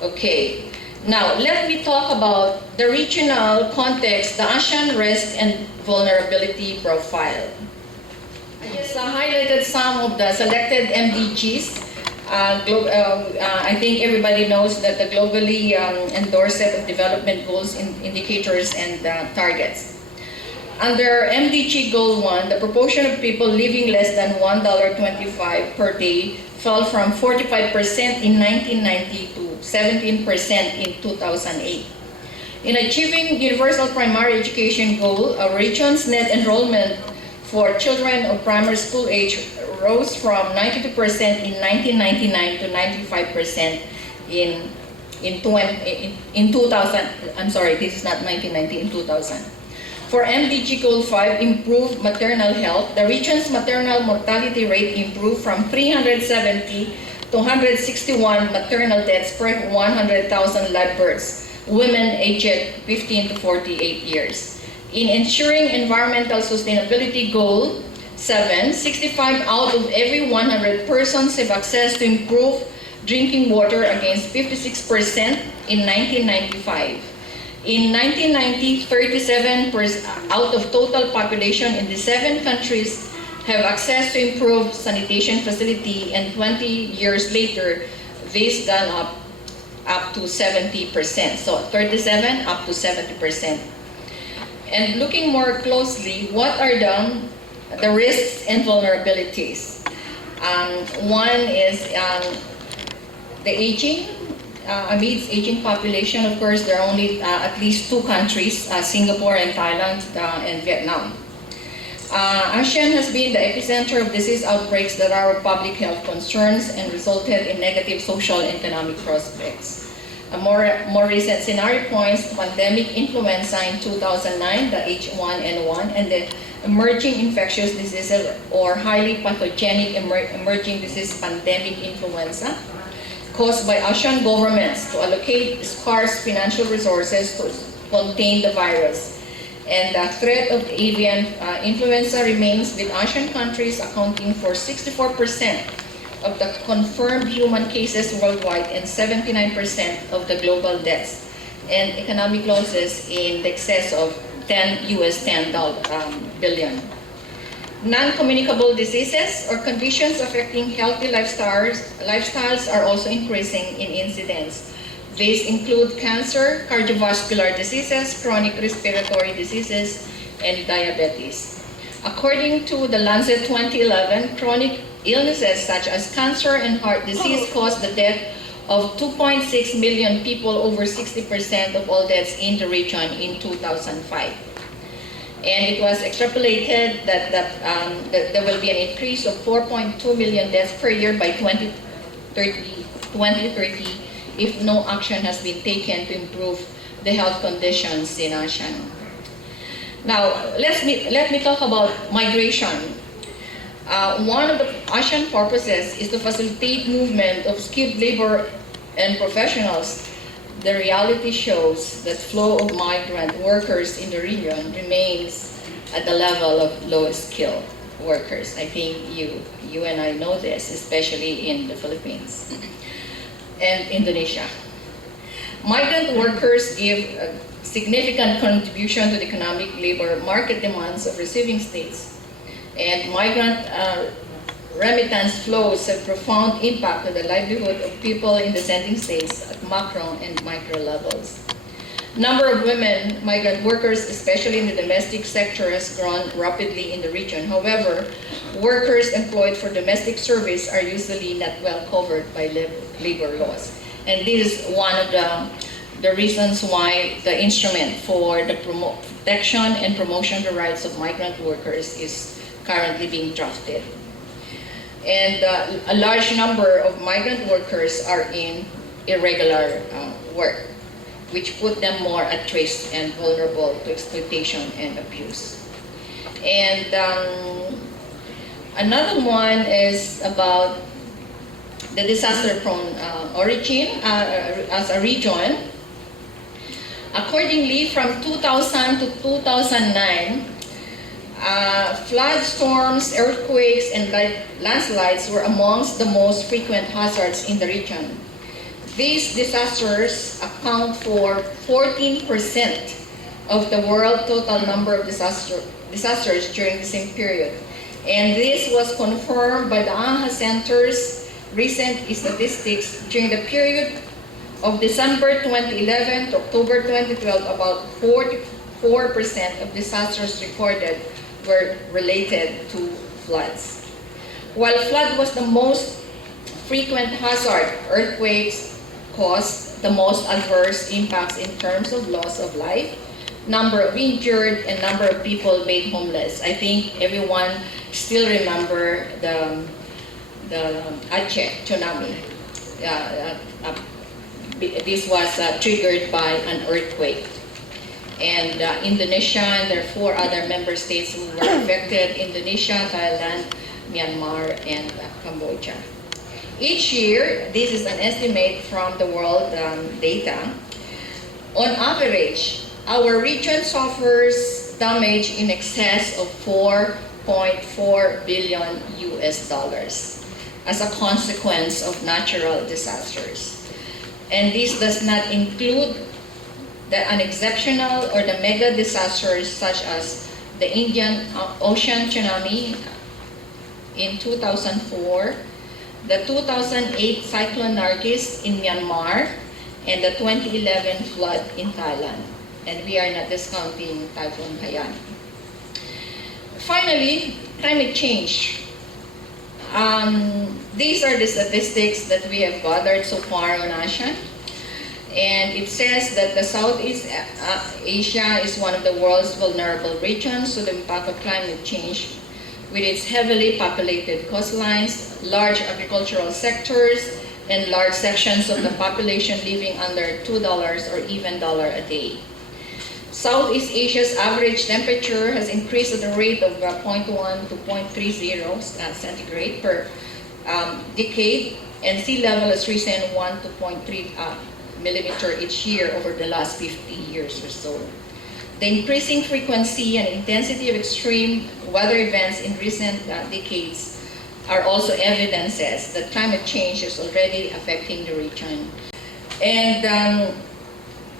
Okay, now let me talk about the regional context, the ASEAN risk and vulnerability profile. I just highlighted some of the selected MDGs. I think everybody knows that the globally endorsed set of development goals, indicators, and targets. Under MDG Goal 1, the proportion of people living less than $1.25 per day fell from 45% in 1990 to 17% in 2008. In achieving universal primary education goal, a region's net enrollment for children of primary school age rose from 92% in 1999 to 95% in 2000. I'm sorry, this is not 1990, in 2000. For MDG Goal 5, improved maternal health, the region's maternal mortality rate improved from 370 to 161 maternal deaths per 100,000 live births, women aged 15 to 48 years. In ensuring environmental sustainability Goal 7, 65 out of every 100 persons have access to improved drinking water against 56% in 1995. In 1990, 37% out of total population in the 7 countries have access to improved sanitation facility, and 20 years later, this gone up to 70%. So 37 up to 70%. And looking more closely, what are the risks and vulnerabilities? One is the aging. Amidst aging population, of course, there are only at least 2 countries, Singapore and Thailand and Vietnam. ASEAN has been the epicenter of disease outbreaks that are of public health concerns and resulted in negative social and economic prospects. A more recent scenario points to pandemic influenza in 2009, the H1N1, and the emerging infectious diseases or highly pathogenic emerging disease pandemic influenza, caused by ASEAN governments to allocate scarce financial resources to contain the virus. And the threat of avian influenza remains, with ASEAN countries accounting for 64% of the confirmed human cases worldwide and 79% of the global deaths, and economic losses in excess of $10 billion. Non-communicable diseases or conditions affecting healthy lifestyles are also increasing in incidence. These include cancer, cardiovascular diseases, chronic respiratory diseases, and diabetes. According to the Lancet 2011, chronic illnesses such as cancer and heart disease caused the death of 2.6 million people, over 60% of all deaths in the region in 2005. And it was extrapolated that there will be an increase of 4.2 million deaths per year by 2030 if no action has been taken to improve the health conditions in ASEAN. Now, let me talk about migration. One of the ASEAN purposes is to facilitate movement of skilled labor and professionals. The reality shows that flow of migrant workers in the region remains at the level of low-skilled workers. I think you and I know this, especially in the Philippines and Indonesia. Migrant workers give a significant contribution to the economic labor market demands of receiving states, and migrant remittance flows have profound impact on the livelihood of people in the sending states at macro and micro levels. Number of women migrant workers, especially in the domestic sector, has grown rapidly in the region. However, workers employed for domestic service are usually not well covered by labor laws. And this is one of the reasons why the instrument for the protection and promotion of the rights of migrant workers is currently being drafted. And a large number of migrant workers are in irregular work, which put them more at risk and vulnerable to exploitation and abuse. And another one is about the disaster-prone origin as a region. Accordingly, from 2000 to 2009, flood storms, earthquakes, and landslides were amongst the most frequent hazards in the region. These disasters account for 14% of the world total number of disasters during the same period. And this was confirmed by the AHA Center's recent statistics during the period of December 2011 to October 2012. About 44% of disasters recorded were related to floods. While flood was the most frequent hazard, earthquakes caused the most adverse impacts in terms of loss of life, number of injured, and number of people made homeless. I think everyone still remember the Aceh tsunami. This was triggered by an earthquake. And Indonesia, and there are 4 other member states who were affected: Indonesia, Thailand, Myanmar, and Cambodia. Each year, this is an estimate from the world data, on average, our region suffers damage in excess of $4.4 billion as a consequence of natural disasters. And this does not include the unexceptional or the mega disasters such as the Indian Ocean tsunami in 2004, the 2008 Cyclone Nargis in Myanmar, and the 2011 flood in Thailand. And we are not discounting Typhoon Haiyan. Finally, climate change. These are the statistics that we have gathered so far on ASEAN. And it says that the Southeast Asia is one of the world's vulnerable regions to the impact of climate change, with its heavily populated coastlines, large agricultural sectors, and large sections of the population living under $2 or even $1 a day. Southeast Asia's average temperature has increased at a rate of 0.1 to 0.30 centigrade per decade, and sea level has risen 1 to 0.3 millimeter each year over the last 50 years or so. The increasing frequency and intensity of extreme weather events in recent decades are also evidences that climate change is already affecting the region. And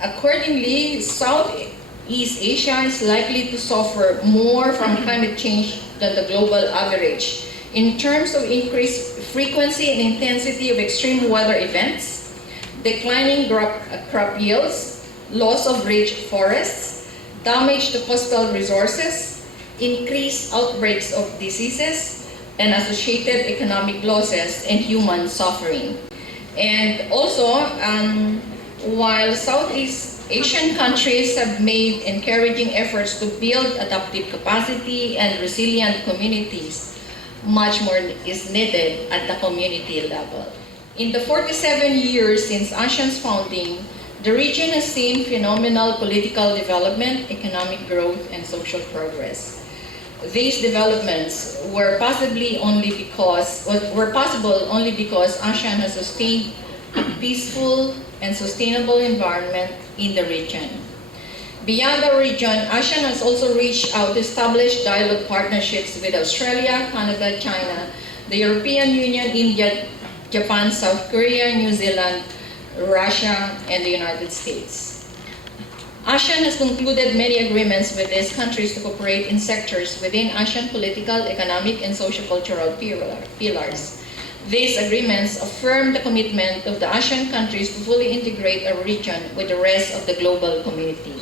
accordingly, Southeast Asia is likely to suffer more from climate change than the global average in terms of increased frequency and intensity of extreme weather events, declining crop yields, loss of rich forests, damage to coastal resources, increased outbreaks of diseases, and associated economic losses and human suffering. And also, while Southeast Asian countries have made encouraging efforts to build adaptive capacity and resilient communities, much more is needed at the community level. In the 47 years since ASEAN's founding, the region has seen phenomenal political development, economic growth, and social progress. These developments were possible only because ASEAN has sustained a peaceful and sustainable environment in the region. Beyond the region, ASEAN has also reached out to establish dialogue partnerships with Australia, Canada, China, the European Union, India, Japan, South Korea, New Zealand, Russia, and the United States. ASEAN has concluded many agreements with these countries to cooperate in sectors within ASEAN political, economic, and socio-cultural pillars. These agreements affirm the commitment of the ASEAN countries to fully integrate our region with the rest of the global community.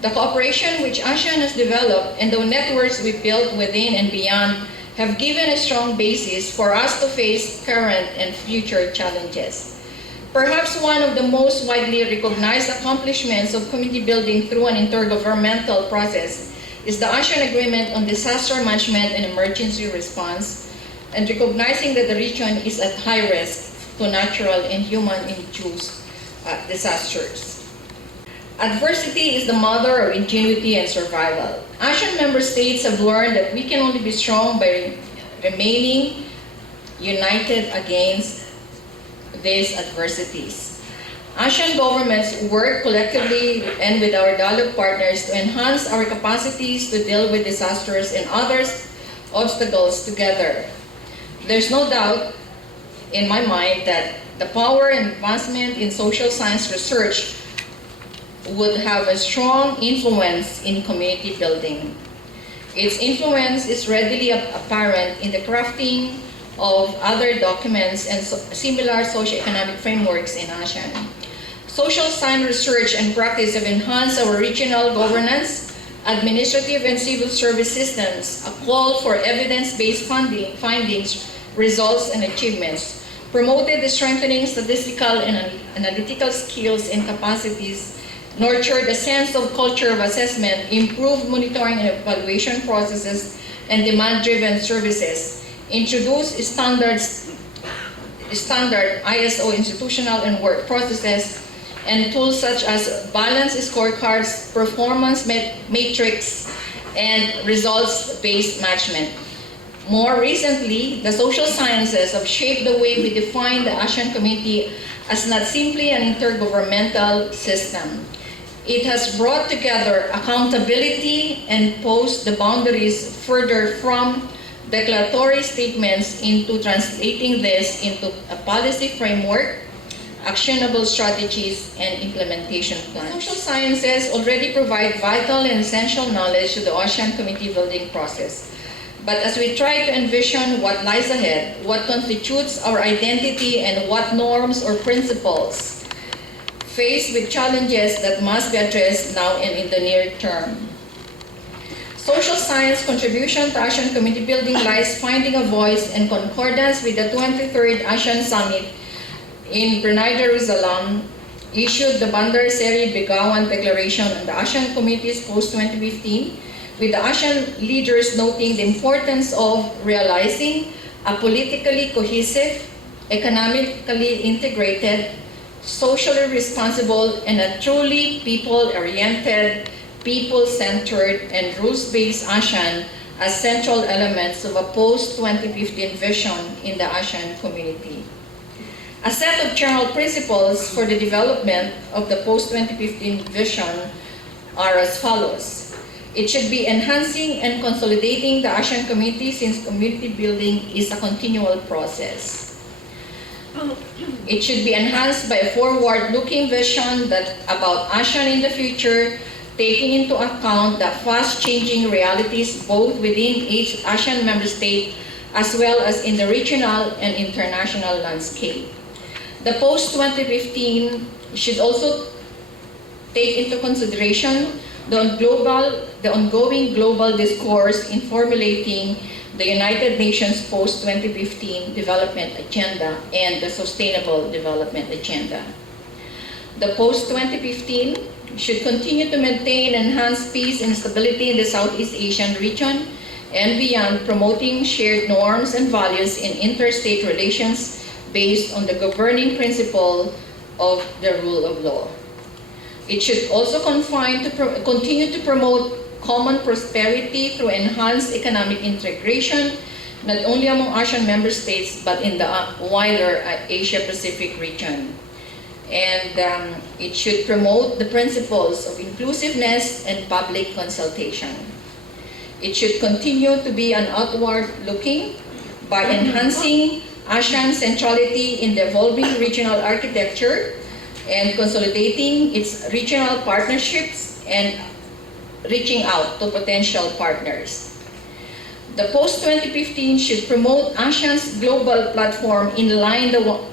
The cooperation which ASEAN has developed and the networks we built within and beyond have given a strong basis for us to face current and future challenges. Perhaps one of the most widely recognized accomplishments of community building through an intergovernmental process is the ASEAN Agreement on Disaster Management and Emergency Response, and recognizing that the region is at high risk to natural and human-induced disasters. Adversity is the mother of ingenuity and survival. ASEAN member states have learned that we can only be strong by remaining united against these adversities. ASEAN governments work collectively and with our dialogue partners to enhance our capacities to deal with disasters and other obstacles together. There's no doubt in my mind that the power and advancement in social science research would have a strong influence in community building. Its influence is readily apparent in the crafting of other documents and similar socioeconomic frameworks in ASEAN. Social science research and practice have enhanced our regional governance, administrative and civil service systems, a call for evidence-based findings, results, and achievements, promoted the strengthening statistical and analytical skills and capacities, nurtured a sense of culture of assessment, improved monitoring and evaluation processes, and demand-driven services, introduced standard ISO institutional and work processes, and tools such as balanced scorecards, performance matrix, and results-based management. More recently, the social sciences have shaped the way we define the ASEAN community as not simply an intergovernmental system. It has brought together accountability and posed the boundaries further from declaratory statements into translating this into a policy framework, actionable strategies, and implementation plans. Social sciences already provide vital and essential knowledge to the ASEAN community building process. But as we try to envision what lies ahead, what constitutes our identity, and what norms or principles, faced with challenges that must be addressed now and in the near term. Social science contribution to ASEAN community building lies finding a voice in concordance with the 23rd ASEAN Summit in Brunei Darussalam, issued the Bandar Seri Begawan Declaration on the ASEAN Communities post-2015, with the ASEAN leaders noting the importance of realizing a politically cohesive, economically integrated, socially responsible, and a truly people-oriented, people-centered, and rules-based ASEAN as central elements of a post-2015 vision in the ASEAN community. A set of general principles for the development of the post-2015 vision are as follows. It should be enhancing and consolidating the ASEAN community, since community building is a continual process. It should be enhanced by a forward-looking vision about ASEAN in the future, taking into account the fast-changing realities both within each ASEAN member state as well as in the regional and international landscape. The post-2015 should also take into consideration the ongoing global discourse in formulating the United Nations post-2015 development agenda and the Sustainable Development Agenda. The post-2015 should continue to maintain and enhance peace and stability in the Southeast Asian region and beyond, promoting shared norms and values in interstate relations based on the governing principle of the rule of law. It should also continue to promote common prosperity through enhanced economic integration, not only among ASEAN member states, but in the wider Asia-Pacific region. And it should promote the principles of inclusiveness and public consultation. It should continue to be an outward-looking by enhancing ASEAN's centrality in the evolving regional architecture and consolidating its regional partnerships and reaching out to potential partners. The post-2015 should promote ASEAN's global platform in line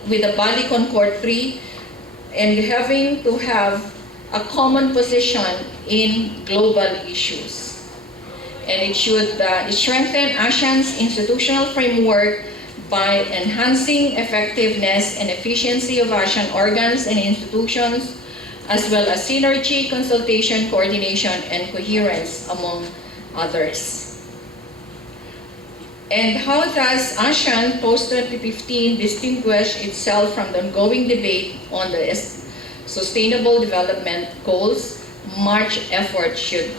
with the Bali Concord 3 and having to have a common position in global issues. And it should strengthen ASEAN's institutional framework by enhancing effectiveness and efficiency of ASEAN organs and institutions, as well as synergy, consultation, coordination, and coherence, among others. And how does ASEAN post-2015 distinguish itself from the ongoing debate on the sustainable development goals? Much effort should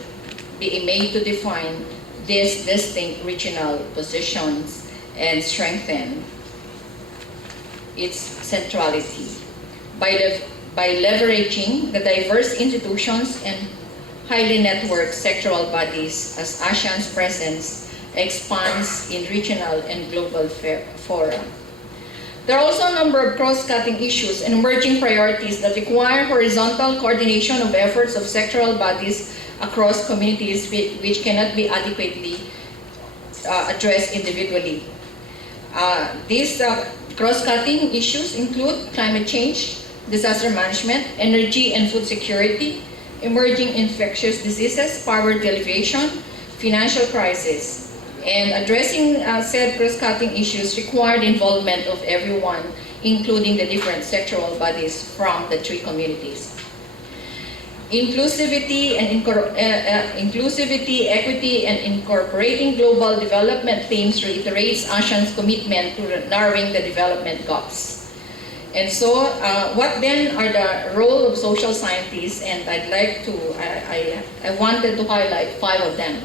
be made to define these distinct regional positions and strengthen its centrality by leveraging the diverse institutions and highly networked sectoral bodies as ASEAN's presence expands in regional and global fora. There are also a number of cross-cutting issues and emerging priorities that require horizontal coordination of efforts of sectoral bodies across communities which cannot be adequately addressed individually. These cross-cutting issues include climate change, disaster management, energy and food security, emerging infectious diseases, poverty alleviation, financial crisis. And addressing said cross-cutting issues required involvement of everyone, including the different sectoral bodies from the three communities. Inclusivity, equity, and incorporating global development themes reiterates ASEAN's commitment to narrowing the development gaps. And so, what then are the role of social scientists? And I'd like to, I wanted to highlight 5 of them.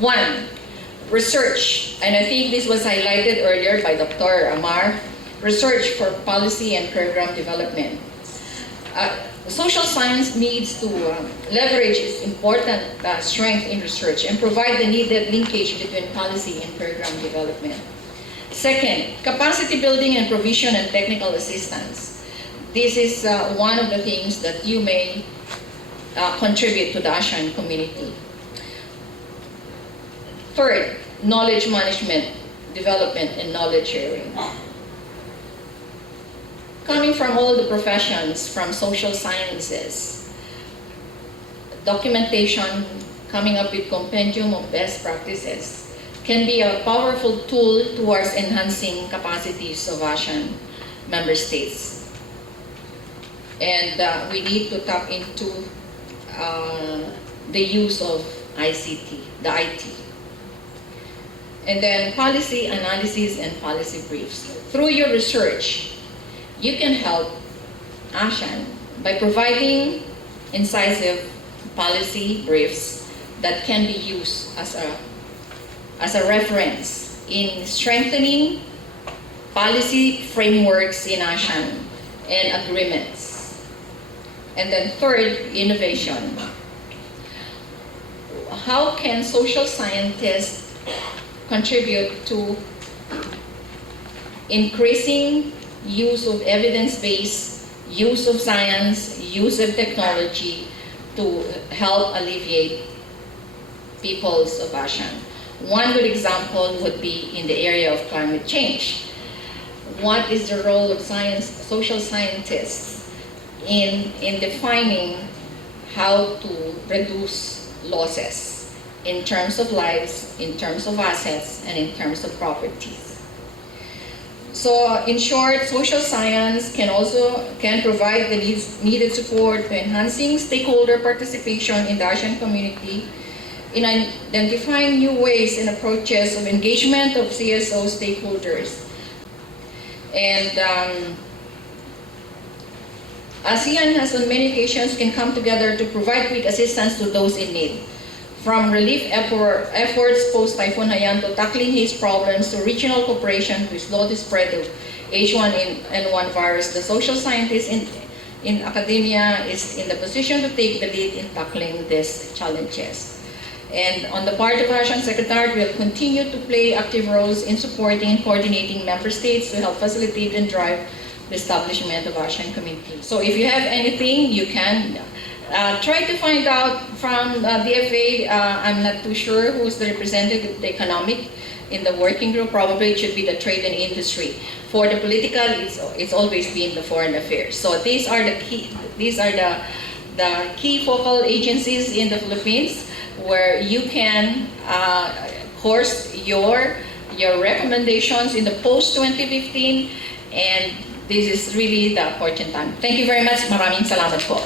1, research, and I think this was highlighted earlier by Dr. Amar, research for policy and program development. Social science needs to leverage its important strength in research and provide the needed linkage between policy and program development. Second, capacity building and provision and technical assistance. This is one of the things that you may contribute to the ASEAN community. Third, knowledge management, development, and knowledge sharing. Coming from all the professions, from social sciences, documentation, coming up with compendium of best practices can be a powerful tool towards enhancing capacities of ASEAN member states. And we need to tap into the use of ICT, the IT. And then policy analysis and policy briefs. Through your research, you can help ASEAN by providing incisive policy briefs that can be used as a reference in strengthening policy frameworks in ASEAN and agreements. And then third, innovation. How can social scientists contribute to increasing use of evidence-based, use of science, use of technology to help alleviate peoples of ASEAN? One good example would be in the area of climate change. What is the role of social scientists in defining how to reduce losses in terms of lives, in terms of assets, and in terms of properties? So in short, social science can provide the needed support to enhancing stakeholder participation in the ASEAN community, in identifying new ways and approaches of engagement of CSO stakeholders. And ASEAN has on many occasions can come together to provide quick assistance to those in need. From relief efforts post-Typhoon Haiyan to tackling haze problems to regional cooperation to slow the spread of H1N1 virus, the social scientists in academia is in the position to take the lead in tackling these challenges. And on the part of ASEAN Secretariat, we will continue to play active roles in supporting and coordinating member states to help facilitate and drive the establishment of ASEAN Community. So if you have anything, you can try to find out from DFA. I'm not too sure who's the representative of the economic in the working group. Probably it should be the trade and industry. For the political, it's always been the foreign affairs. So these are the key focal agencies in the Philippines where you can course your recommendations in the post-2015, and this is really the important time. Thank you very much. Maraming salamat po.